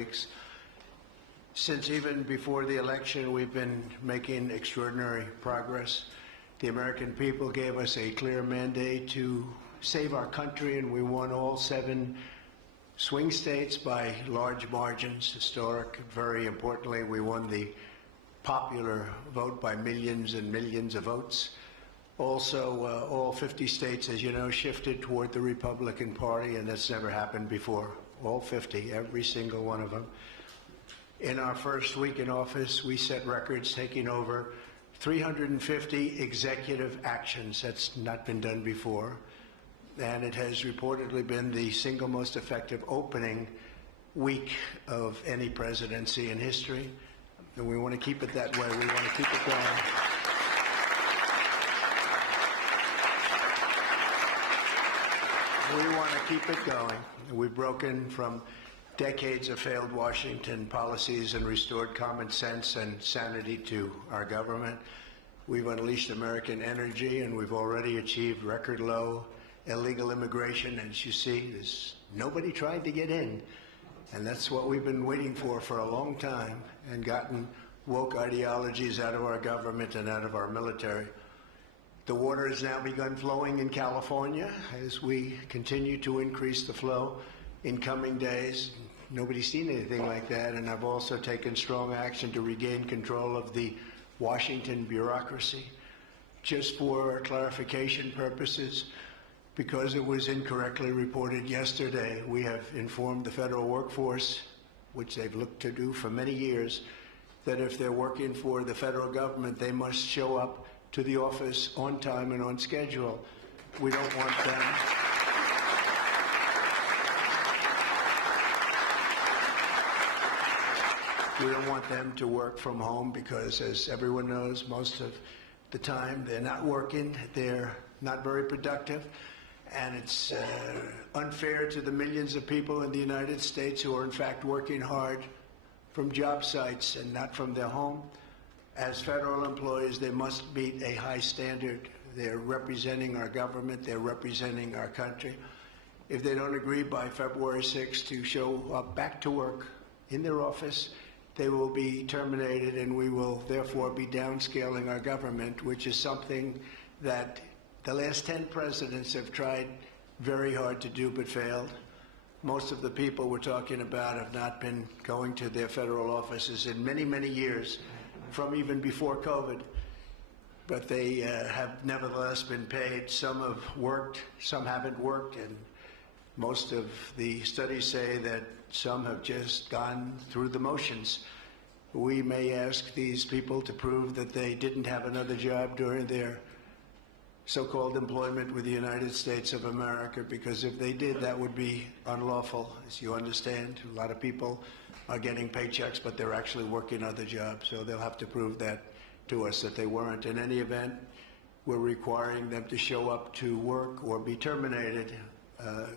weeks. Since even before the election, we've been making extraordinary progress. The American people gave us a clear mandate to save our country, and we won all 7 swing states by large margins, historic. Very importantly, we won the popular vote by millions and millions of votes. Also, all 50 states, as you know, shifted toward the Republican Party, and that's never happened before. All 50, every single one of them. In our first week in office, we set records, taking over 350 executive actions. That's not been done before. And it has reportedly been the single most effective opening week of any presidency in history. And we want to keep it that way. We want to keep it going. We want to keep it going. We've broken from decades of failed Washington policies and restored common sense and sanity to our government. We've unleashed American energy, and we've already achieved record low illegal immigration. As you see, there's nobody trying to get in. And that's what we've been waiting for a long time, and gotten woke ideologies out of our government and out of our military. The water has now begun flowing in California as we continue to increase the flow in coming days. Nobody's seen anything like that, and I've also taken strong action to regain control of the Washington bureaucracy. Just for clarification purposes, because it was incorrectly reported yesterday, we have informed the federal workforce, which they've looked to do for many years, that if they're working for the federal government, they must show up to the office on time and on schedule. We don't want them. We don't want them to work from home because, as everyone knows, most of the time they're not working, they're not very productive, and it's unfair to the millions of people in the United States who are in fact working hard from job sites and not from their home. As federal employees, they must meet a high standard. They're representing our government, they're representing our country. If they don't agree by February 6th to show up back to work in their office, they will be terminated, and we will therefore be downscaling our government, which is something that the last 10 presidents have tried very hard to do but failed. Most of the people we're talking about have not been going to their federal offices in many, many years, from even before COVID, but they have nevertheless been paid. Some have worked, some haven't worked, and most of the studies say that some have just gone through the motions. We may ask these people to prove that they didn't have another job during their so-called employment with the United States of America, because if they did, that would be unlawful. As you understand, a lot of people are getting paychecks, but they're actually working other jobs, so they'll have to prove that to us, that they weren't. In any event, we're requiring them to show up to work or be terminated.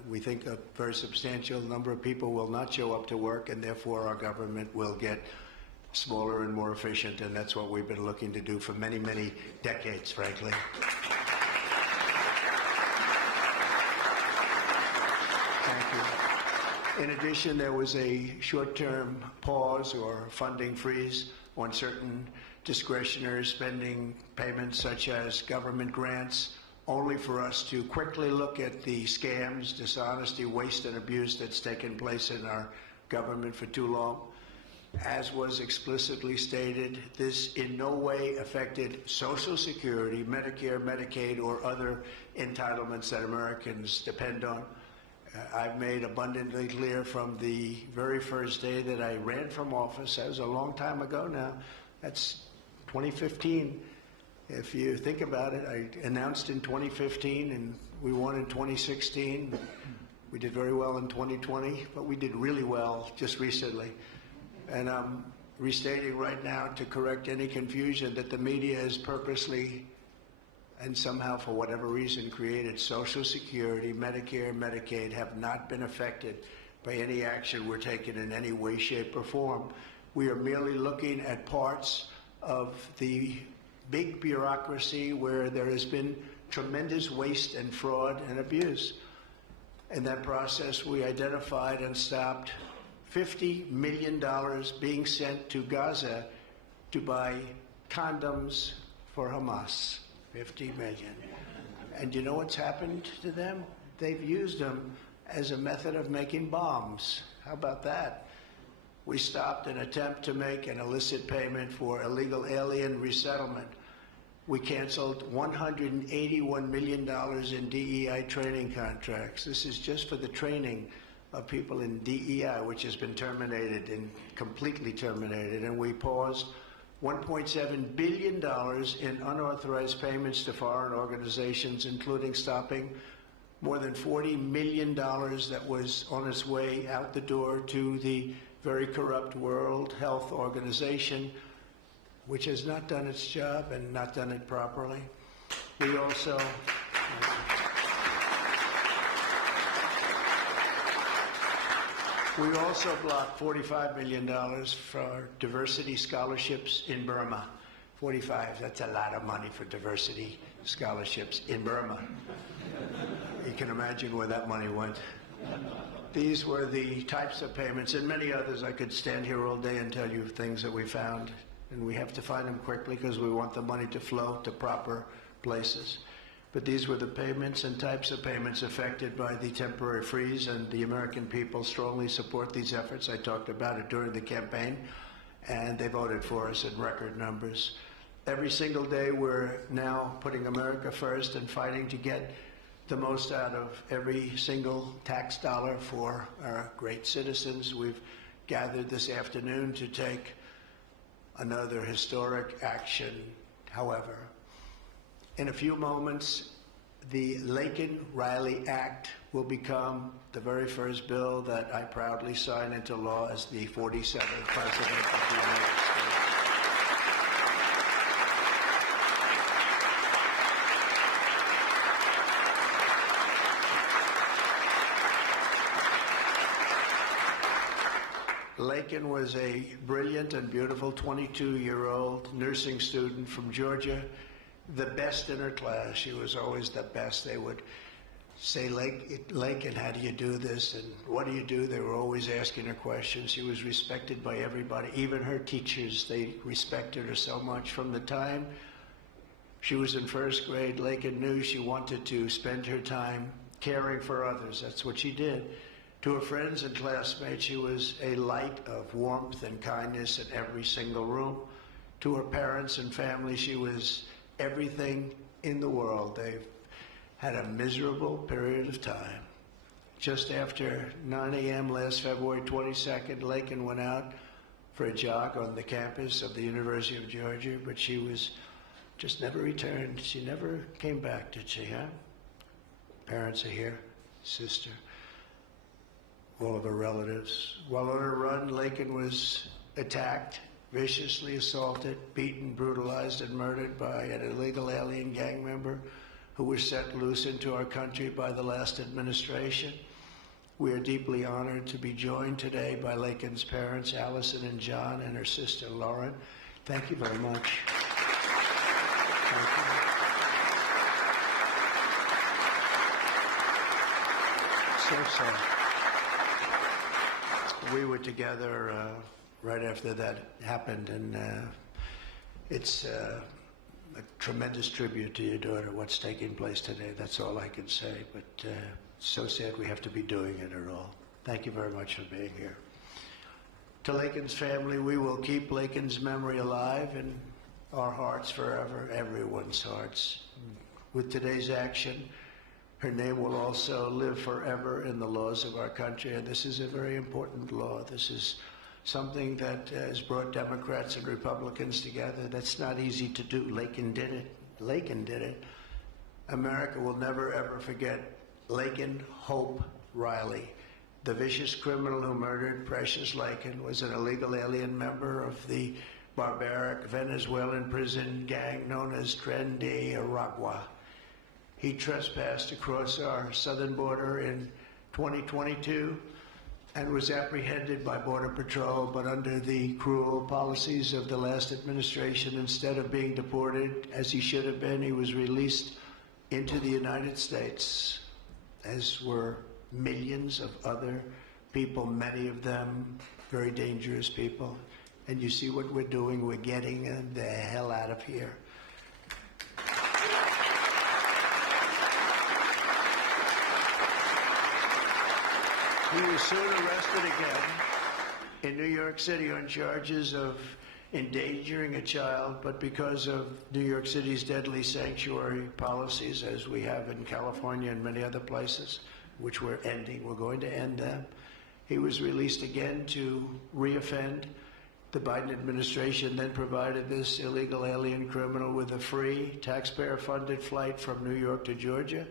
We think a very substantial number of people will not show up to work, and therefore our government will get smaller and more efficient, and that's what we've been looking to do for many, many decades, frankly. In addition, there was a short-term pause or funding freeze on certain discretionary spending payments, such as government grants, only for us to quickly look at the scams, dishonesty, waste, and abuse that's taken place in our government for too long. As was explicitly stated, this in no way affected Social Security, Medicare, Medicaid, or other entitlements that Americans depend on. I've made abundantly clear from the very first day that I ran from office. That was a long time ago now. That's 2015. If you think about it, I announced in 2015, and we won in 2016. We did very well in 2020, but we did really well just recently. And I'm restating right now to correct any confusion that the media has purposely and somehow, for whatever reason, created Social Security, Medicare, Medicaid have not been affected by any action we're taking in any way, shape, or form. We are merely looking at parts of the big bureaucracy where there has been tremendous waste and fraud and abuse. In that process, we identified and stopped $50 million being sent to Gaza to buy condoms for Hamas. 50 million. And you know what's happened to them? They've used them as a method of making bombs. How about that? We stopped an attempt to make an illicit payment for illegal alien resettlement. We canceled $181 million in DEI training contracts. This is just for the training of people in DEI, which has been terminated and completely terminated. And we paused $1.7 billion in unauthorized payments to foreign organizations, including stopping more than $40 million that was on its way out the door to the very corrupt World Health Organization, which has not done its job and not done it properly. We also blocked $45 million for diversity scholarships in Burma. 45, that's a lot of money for diversity scholarships in Burma. You can imagine where that money went. These were the types of payments, and many others. I could stand here all day and tell you things that we found, and we have to find them quickly because we want the money to flow to proper places. But these were the payments and types of payments affected by the temporary freeze, and the American people strongly support these efforts. I talked about it during the campaign, and they voted for us in record numbers. Every single day we're now putting America first and fighting to get the most out of every single tax dollar for our great citizens. We've gathered this afternoon to take another historic action. However, in a few moments, the Laken Riley Act will become the very first bill that I proudly sign into law as the 47th President of the United States. Laken was a brilliant and beautiful 22-year-old nursing student from Georgia, the best in her class. She was always the best. They would say, Laken, how do you do this? And what do you do? They were always asking her questions. She was respected by everybody, even her teachers. They respected her so much. From the time she was in first grade, Laken knew she wanted to spend her time caring for others. That's what she did. To her friends and classmates, she was a light of warmth and kindness in every single room. To her parents and family, she was everything in the world. They've had a miserable period of time. Just after 9 a.m. last February 22nd, Laken went out for a jog on the campus of the University of Georgia, but she was just never returned. She never came back, did she, huh? Parents are here, sister, all of her relatives. While on her run, Laken was attacked, viciously assaulted, beaten, brutalized, and murdered by an illegal alien gang member who was set loose into our country by the last administration. We are deeply honored to be joined today by Laken's parents, Allison and John, and her sister, Lauren. Thank you very much. Thank you. So sad. We were together right after that happened, and it's a tremendous tribute to your daughter, what's taking place today. That's all I can say, but it's so sad we have to be doing it at all. Thank you very much for being here. To Laken's family, we will keep Laken's memory alive in our hearts forever, everyone's hearts. With today's action, her name will also live forever in the laws of our country, and this is a very important law. This is something that has brought Democrats and Republicans together. That's not easy to do. Laken did it. Laken did it. America will never, ever forget Laken Hope Riley. The vicious criminal who murdered Precious Laken was an illegal alien member of the barbaric Venezuelan prison gang known as Tren de Aragua. He trespassed across our southern border in 2022 and was apprehended by Border Patrol, but under the cruel policies of the last administration, instead of being deported as he should have been, he was released into the United States, as were millions of other people, many of them very dangerous people. And you see what we're doing, we're getting them the hell out of here. He was soon arrested again in New York City on charges of endangering a child, but because of New York City's deadly sanctuary policies, as we have in California and many other places, which we're ending, we're going to end them, he was released again to reoffend. The Biden administration then provided this illegal alien criminal with a free, taxpayer-funded flight from New York to Georgia,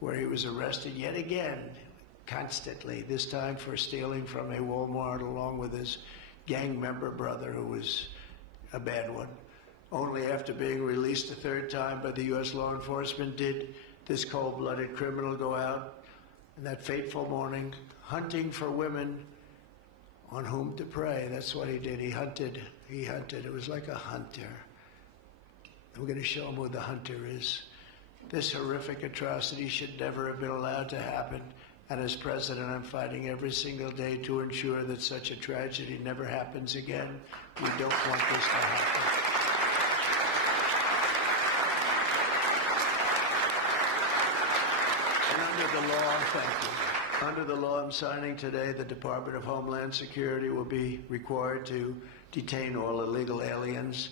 where he was arrested yet again, constantly, this time for stealing from a Walmart along with his gang member brother, who was a bad one. Only after being released a third time by the U.S. law enforcement did this cold-blooded criminal go out in that fateful morning hunting for women on whom to prey. That's what he did. He hunted. It was like a hunter. We're going to show him who the hunter is. This horrific atrocity should never have been allowed to happen. And as president, I'm fighting every single day to ensure that such a tragedy never happens again. We don't want this to happen. And under the law, thank you. Under the law I'm signing today, the Department of Homeland Security will be required to detain all illegal aliens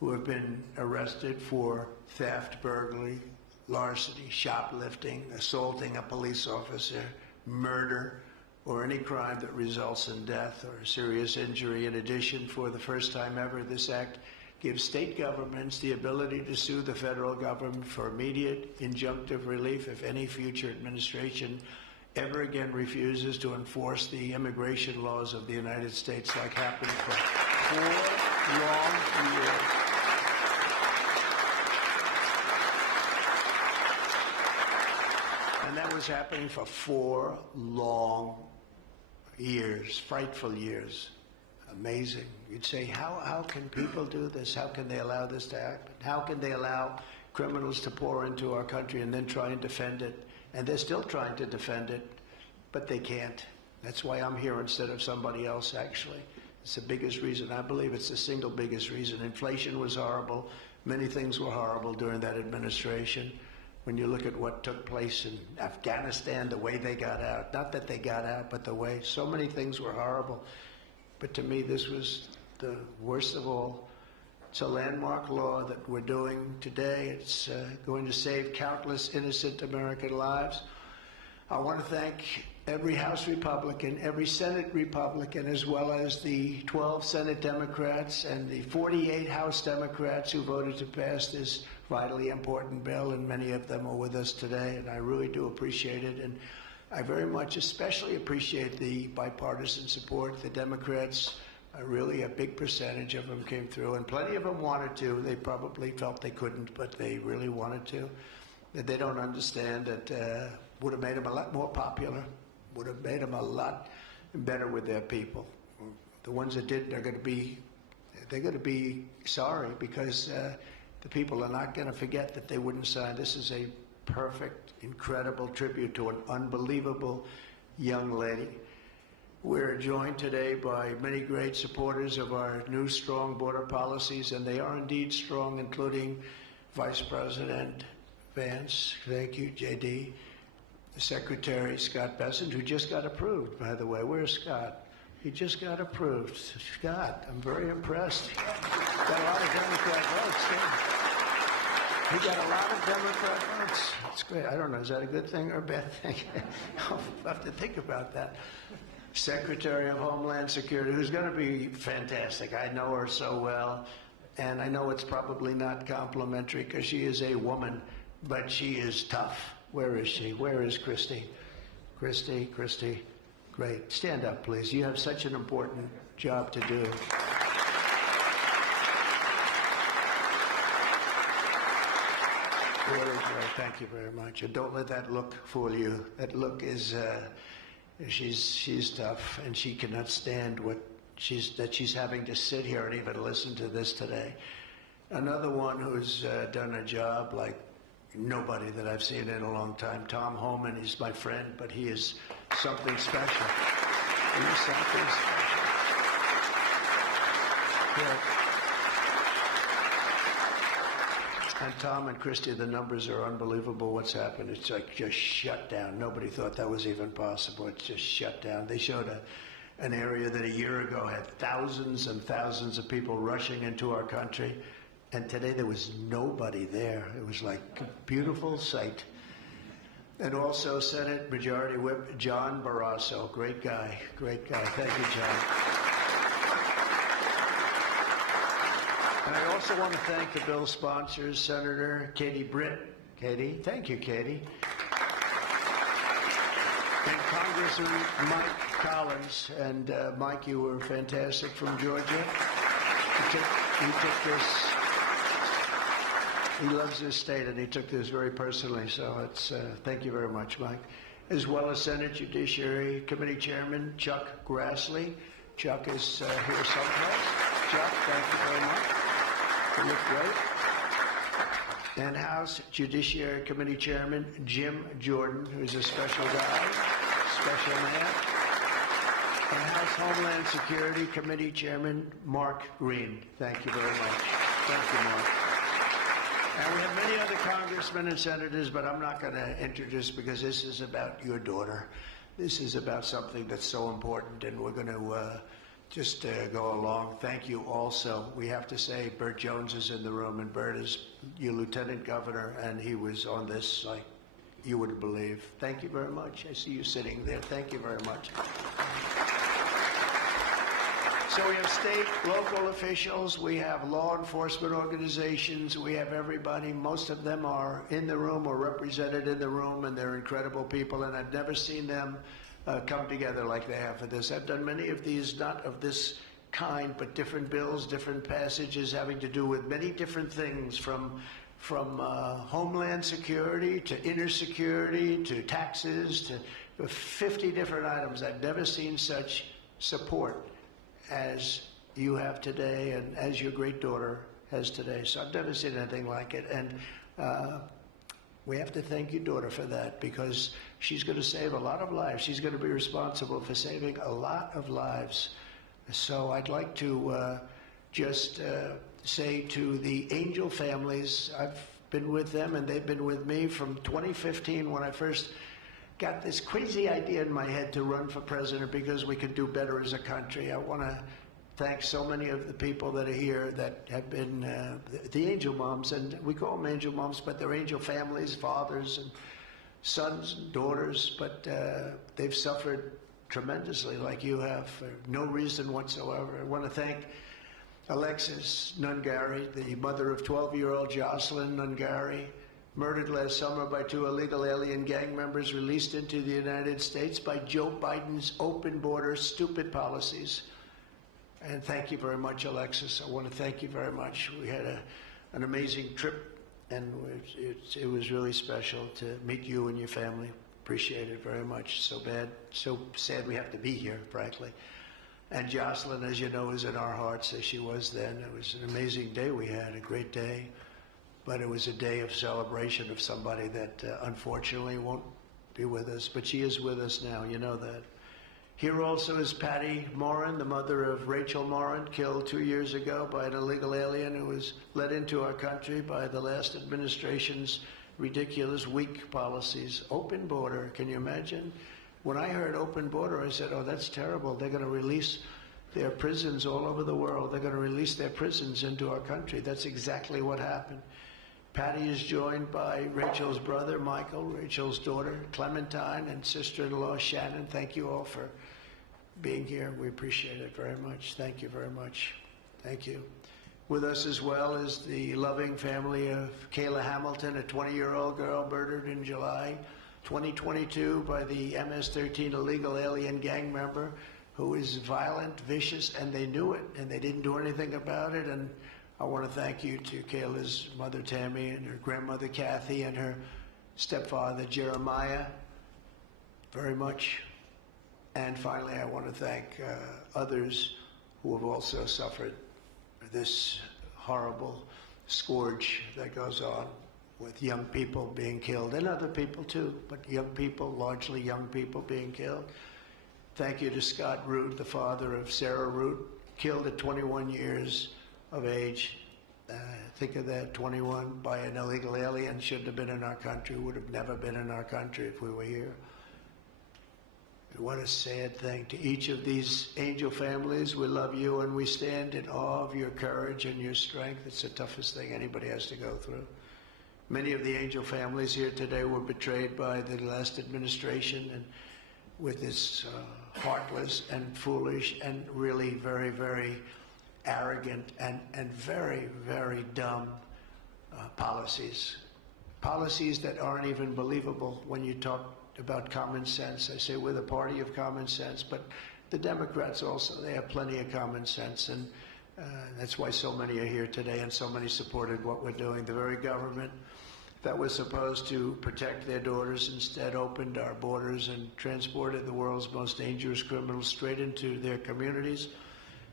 who have been arrested for theft, burglary, larceny, shoplifting, assaulting a police officer, murder, or any crime that results in death or serious injury. In addition, for the first time ever, this act gives state governments the ability to sue the federal government for immediate injunctive relief if any future administration ever again refuses to enforce the immigration laws of the United States, like happened for 4 long years. And that was happening for 4 long years, frightful years. Amazing. You'd say, how can people do this? How can they allow this to happen? How can they allow criminals to pour into our country and then try and defend it? And they're still trying to defend it, but they can't. That's why I'm here instead of somebody else, actually. It's the biggest reason. I believe it's the single biggest reason. Inflation was horrible. Many things were horrible during that administration. When you look at what took place in Afghanistan, the way they got out, not that they got out, but the way, so many things were horrible. But to me, this was the worst of all. It's a landmark law that we're doing today. It's going to save countless innocent American lives. I want to thank every House Republican, every Senate Republican, as well as the 12 Senate Democrats and the 48 House Democrats who voted to pass this vitally important bill, and many of them are with us today, and I really do appreciate it. And I very much especially appreciate the bipartisan support. The Democrats, really a big percentage of them came through, and plenty of them wanted to. They probably felt they couldn't, but they really wanted to. They don't understand that would have made them a lot more popular, would have made them a lot better with their people. The ones that didn't are going to be sorry, because the people are not going to forget that they wouldn't sign. This is a perfect, incredible tribute to an unbelievable young lady. We're joined today by many great supporters of our new strong border policies, and they are indeed strong, including Vice President Vance, thank you, JD, Secretary Scott Bessent, who just got approved, by the way. Where's Scott? He just got approved. Scott, I'm very impressed. Got a lot of Democrat votes, too. He got a lot of Democrat votes. That's great. I don't know, is that a good thing or a bad thing? I'll have to think about that. Secretary of Homeland Security, who's going to be fantastic. I know her so well, and I know it's probably not complimentary because she is a woman, but she is tough. Where is she? Where is Christy? Christy, great. Stand up, please. You have such an important job to do. Really great. Thank you very much. And don't let that look fool you. That look is, she's tough, and she cannot stand that she's having to sit here and even listen to this today. Another one who's done a job like nobody that I've seen in a long time. Tom Homan, he's my friend, but he is something special. He is something special. Yeah. And Tom and Christy, the numbers are unbelievable. What's happened? It's like just shut down. Nobody thought that was even possible. It's just shut down. They showed an area that a year ago had thousands and thousands of people rushing into our country. And today there was nobody there. It was like a beautiful sight. And also Senate Majority Whip John Barrasso. Great guy. Great guy. Thank you, John. And I also want to thank the bill sponsors, Senator Katie Britt. Katie, thank you, Katie. And Congressman Mike Collins. And Mike, you were fantastic from Georgia. He took this, he loves this state, and he took this very personally. So it's, thank you very much, Mike. As well as Senate Judiciary Committee Chairman Chuck Grassley. Chuck is here someplace. Chuck, thank you very much. You look great. And House Judiciary Committee Chairman Jim Jordan, who's a special guy, special man. And House Homeland Security Committee Chairman Mark Green. Thank you very much. Thank you, Mark. And we have many other congressmen and senators, but I'm not going to introduce because this is about your daughter. This is about something that's so important, and we're going to just go along. Thank you also. We have to say Burt Jones is in the room, and Burt is your lieutenant governor, and he was on this like you wouldn't believe. Thank you very much. I see you sitting there. Thank you very much. So we have state, local officials, we have law enforcement organizations, we have everybody. Most of them are in the room or represented in the room, and they're incredible people, and I've never seen them come together like they have for this. I've done many of these, not of this kind, but different bills, different passages having to do with many different things, from homeland security to inner security to taxes to 50 different items. I've never seen such support as you have today and as your great daughter has today. So I've never seen anything like it. And we have to thank your daughter for that, because she's going to save a lot of lives. She's going to be responsible for saving a lot of lives. So I'd like to just say to the Angel families, I've been with them and they've been with me from 2015 when I first got this crazy idea in my head to run for president because we could do better as a country. I want to thank so many of the people that are here that have been the angel moms, and we call them angel moms, but they're angel families, fathers and sons and daughters, but they've suffered tremendously like you have for no reason whatsoever. I want to thank Alexis Nungari, the mother of 12-year-old Jocelyn Nungari, murdered last summer by 2 illegal alien gang members released into the United States by Joe Biden's open border stupid policies. And thank you very much, Alexis. I want to thank you very much. We had an amazing trip, and it was really special to meet you and your family. Appreciate it very much. So sad we have to be here, frankly. And Jocelyn, as you know, is in our hearts, as she was then. It was an amazing day we had, a great day. But it was a day of celebration of somebody that unfortunately won't be with us. But she is with us now, you know that. Here also is Patty Morin, the mother of Rachel Morin, killed 2 years ago by an illegal alien who was let into our country by the last administration's ridiculous, weak policies. Open border, can you imagine? When I heard open border, I said, oh, that's terrible. They're going to release their prisons all over the world. They're going to release their prisons into our country. That's exactly what happened. Patty is joined by Rachel's brother, Michael, Rachel's daughter, Clementine, and sister-in-law, Shannon. Thank you all for being here. We appreciate it very much. Thank you very much. Thank you. With us as well is the loving family of Kayla Hamilton, a 20-year-old girl murdered in July 2022 by the MS-13 illegal alien gang member who is violent, vicious, and they knew it, and they didn't do anything about it. And I want to thank you to Kayla's mother, Tammy, and her grandmother, Kathy, and her stepfather, Jeremiah, very much. And finally, I want to thank others who have also suffered this horrible scourge that goes on with young people being killed, and other people too, but young people, largely young people being killed. Thank you to Scott Root, the father of Sarah Root, killed at 21 years of age. Think of that, 21, by an illegal alien. Shouldn't have been in our country, would have never been in our country if we were here. What a sad thing. To each of these angel families, we love you and we stand in awe of your courage and your strength. It's the toughest thing anybody has to go through. Many of the angel families here today were betrayed by the last administration, and with its heartless and foolish and really very, very arrogant and very, very dumb policies. Policies that aren't even believable when you talk about common sense. I say we're the party of common sense, but the Democrats also, they have plenty of common sense, and that's why so many are here today and so many supported what we're doing. The very government that was supposed to protect their daughters instead opened our borders and transported the world's most dangerous criminals straight into their communities.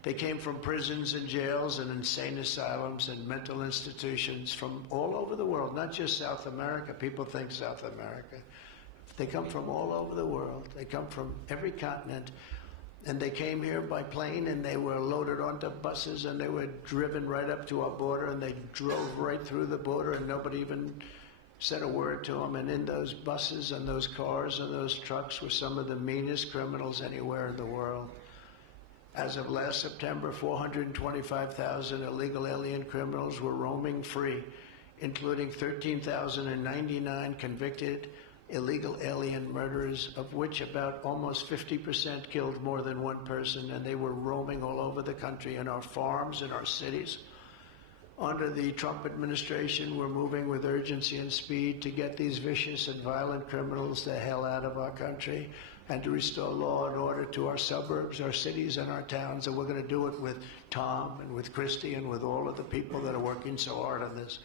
They came from prisons and jails and insane asylums and mental institutions from all over the world, not just South America. People think South America. They come from all over the world. They come from every continent. And they came here by plane, and they were loaded onto buses, and they were driven right up to our border, and they drove right through the border, and nobody even said a word to them. And in those buses and those cars and those trucks were some of the meanest criminals anywhere in the world. As of last September, 425,000 illegal alien criminals were roaming free, including 13,099 convicted illegal alien murderers, of which about almost 50% killed more than one person, and they were roaming all over the country in our farms, in our cities. Under the Trump administration, we're moving with urgency and speed to get these vicious and violent criminals the hell out of our country and to restore law and order to our suburbs, our cities, and our towns. And we're going to do it with Tom and with Christy and with all of the people that are working so hard on this.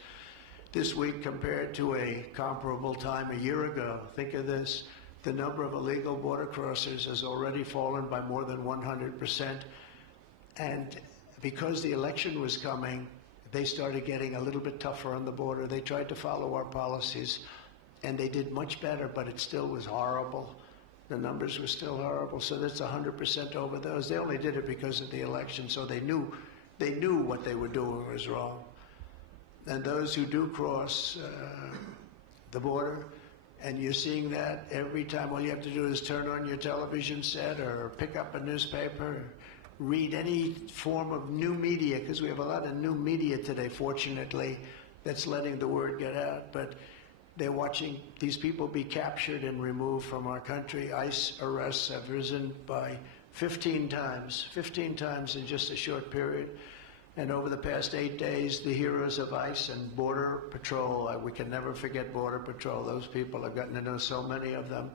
This week, compared to a comparable time a year ago, think of this, the number of illegal border crossers has already fallen by more than 100%. And because the election was coming, they started getting a little bit tougher on the border. They tried to follow our policies, and they did much better, but it still was horrible. The numbers were still horrible, so that's 100% over those. They only did it because of the election, so they knew what they were doing was wrong. And those who do cross the border, and you're seeing that every time, all you have to do is turn on your television set or pick up a newspaper, or read any form of new media, because we have a lot of new media today, fortunately, that's letting the word get out. But they're watching these people be captured and removed from our country. ICE arrests have risen by 15 times in just a short period. And over the past 8 days, the heroes of ICE and Border Patrol, we can never forget Border Patrol. Those people, I've gotten to know so many of them.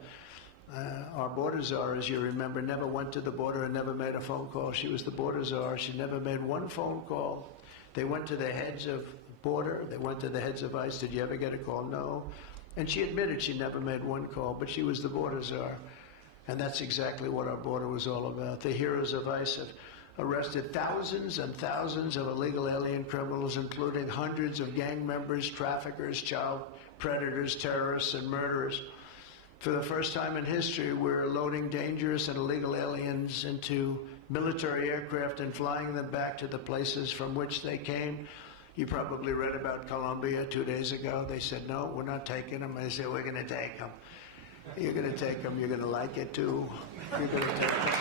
Our border czar, as you remember, never went to the border and never made a phone call. She was the border czar. She never made one phone call. They went to the heads of border. They went to the heads of ICE. Did you ever get a call? No. And she admitted she never made one call, but she was the border czar. And that's exactly what our border was all about. The heroes of ICE have arrested thousands and thousands of illegal alien criminals, including hundreds of gang members, traffickers, child predators, terrorists, and murderers. For the first time in history, we're loading dangerous and illegal aliens into military aircraft and flying them back to the places from which they came. You probably read about Colombia 2 days ago. They said, no, we're not taking them. I said, we're going to take them. You're going to take them. You're going to like it, too. You're going to take them.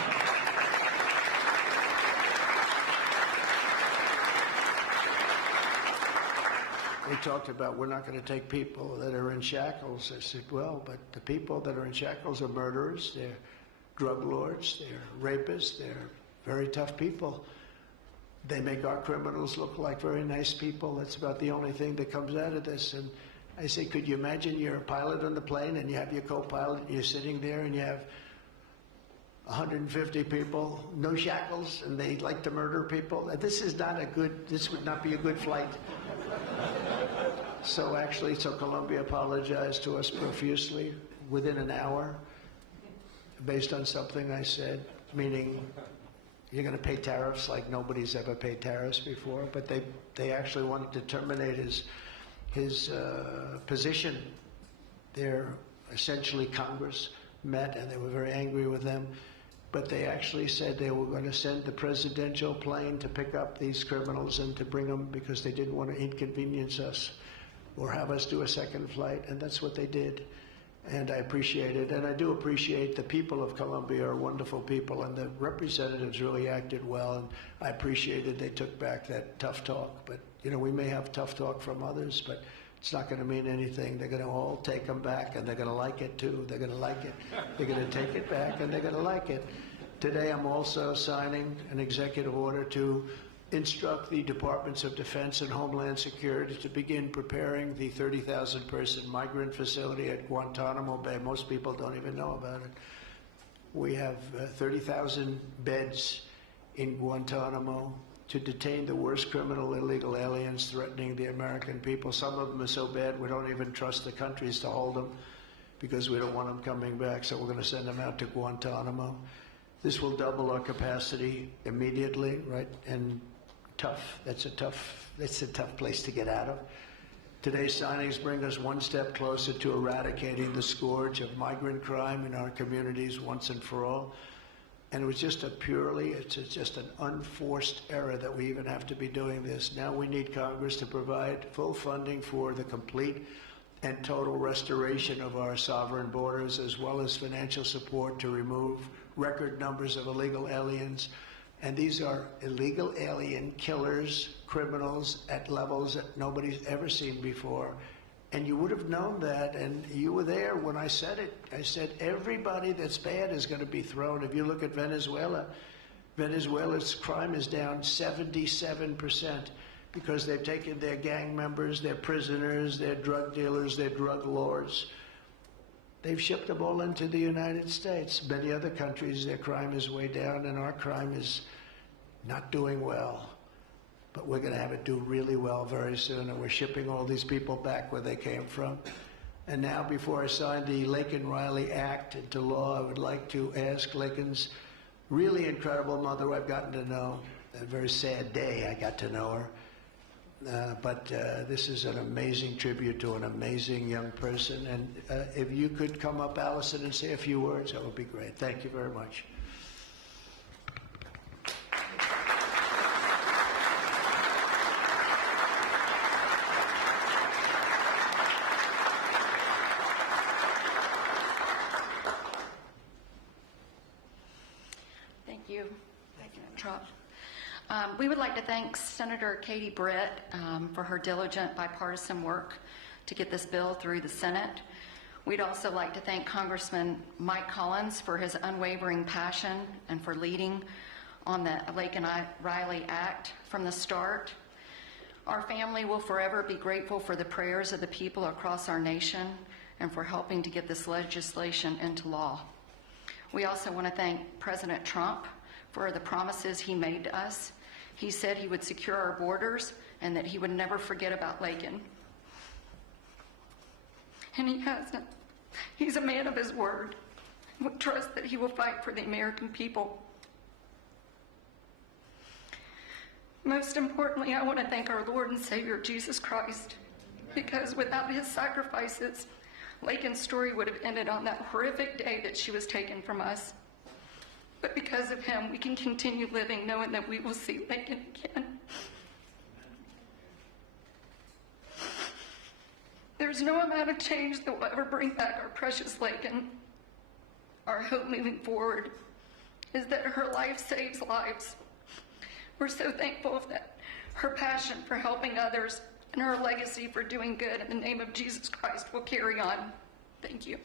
They talked about we're not going to take people that are in shackles. I said, well, but the people that are in shackles are murderers, they're drug lords, they're rapists, they're very tough people. They make our criminals look like very nice people. That's about the only thing that comes out of this. And I say, could you imagine you're a pilot on the plane and you have your co-pilot and you're sitting there and you have 150 people, no shackles, and they like to murder people? This would not be a good flight. So Colombia apologized to us profusely within an hour based on something I said, meaning you're going to pay tariffs like nobody's ever paid tariffs before. But they actually wanted to terminate his his position. They're essentially Congress met and they were very angry with them, but they actually said they were going to send the presidential plane to pick up these criminals and to bring them because they didn't want to inconvenience us or have us do a second flight, and that's what they did. And I appreciate it, and I do appreciate the people of Colombia are wonderful people, and the representatives really acted well, and I appreciated they took back that tough talk. But, you know, we may have tough talk from others, but it's not going to mean anything. They're going to all take them back, and they're going to like it, too. They're going to like it. They're going to take it back, and they're going to like it. Today, I'm also signing an executive order to instruct the Departments of Defense and Homeland Security to begin preparing the 30,000-person migrant facility at Guantanamo Bay. Most people don't even know about it. We have 30,000 beds in Guantanamo to detain the worst criminal illegal aliens threatening the American people. Some of them are so bad we don't even trust the countries to hold them because we don't want them coming back, so we're going to send them out to Guantanamo. This will double our capacity immediately, right? And that's a tough place to get out of. Today's signings bring us one step closer to eradicating the scourge of migrant crime in our communities once and for all. And it was just it's just an unforced error that we even have to be doing this. Now we need Congress to provide full funding for the complete and total restoration of our sovereign borders, as well as financial support to remove record numbers of illegal aliens. And these are illegal alien killers, criminals at levels that nobody's ever seen before. And you would have known that, and you were there when I said it. I said everybody that's bad is going to be thrown. If you look at Venezuela, Venezuela's crime is down 77% because they've taken their gang members, their prisoners, their drug dealers, their drug lords. They've shipped them all into the United States. Many other countries, their crime is way down, and our crime is not doing well. But we're going to have it do really well very soon, and we're shipping all these people back where they came from. And now, before I sign the Laken Riley Act into law, I would like to ask Laken's really incredible mother, I've gotten to know. A very sad day I got to know her. But this is an amazing tribute to an amazing young person. And if you could come up, Allison, and say a few words, that would be great. Thank you very much. Thank you, Trump. We would like to thank Senator Katie Britt for her diligent bipartisan work to get this bill through the Senate. We'd also like to thank Congressman Mike Collins for his unwavering passion and for leading on the Laken Riley Act from the start. Our family will forever be grateful for the prayers of the people across our nation and for helping to get this legislation into law. We also want to thank President Trump for the promises he made to us. He said he would secure our borders and that he would never forget about Laken. And he hasn't. He's a man of his word. We trust that he will fight for the American people. Most importantly, I want to thank our Lord and Savior, Jesus Christ, because without his sacrifices, Laken's story would have ended on that horrific day that she was taken from us. But because of him, we can continue living knowing that we will see Laken again. There's no amount of change that will ever bring back our precious Laken. Our hope moving forward is that her life saves lives. We're so thankful that her passion for helping others and her legacy for doing good in the name of Jesus Christ will carry on. Thank you.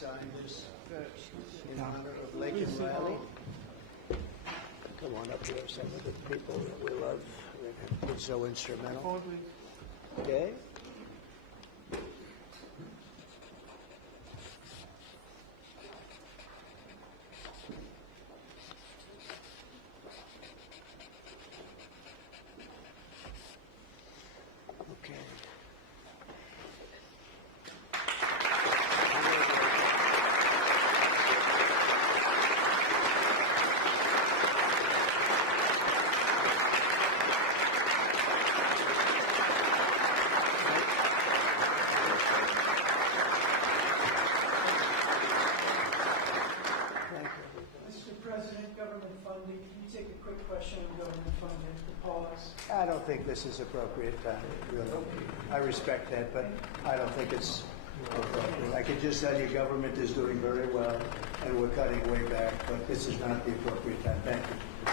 Sign this in honor of Laken Riley. Come on up here, some of the people that we love that have been so instrumental. Okay? think this is appropriate time, really. I respect that, but I don't think it's appropriate. I can just tell you government is doing very well, and we're cutting way back, but this is not the appropriate time. Thank you.